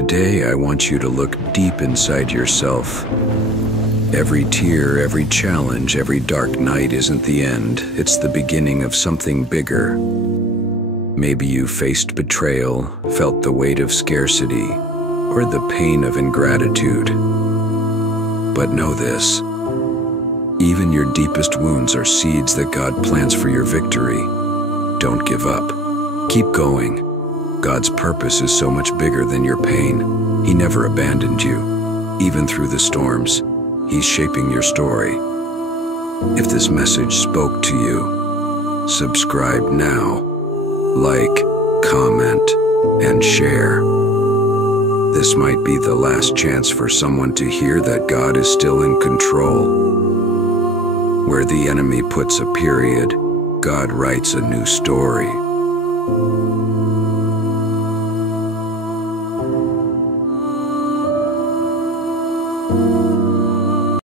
Today, I want you to look deep inside yourself. Every tear, every challenge, every dark night isn't the end. It's the beginning of something bigger. Maybe you faced betrayal, felt the weight of scarcity, or the pain of ingratitude. But know this: even your deepest wounds are seeds that God plants for your victory. Don't give up. Keep going. God's purpose is so much bigger than your pain. He never abandoned you. Even through the storms, He's shaping your story. If this message spoke to you, subscribe now. Like, comment, and share. This might be the last chance for someone to hear that God is still in control. Where the enemy puts a period, God writes a new story.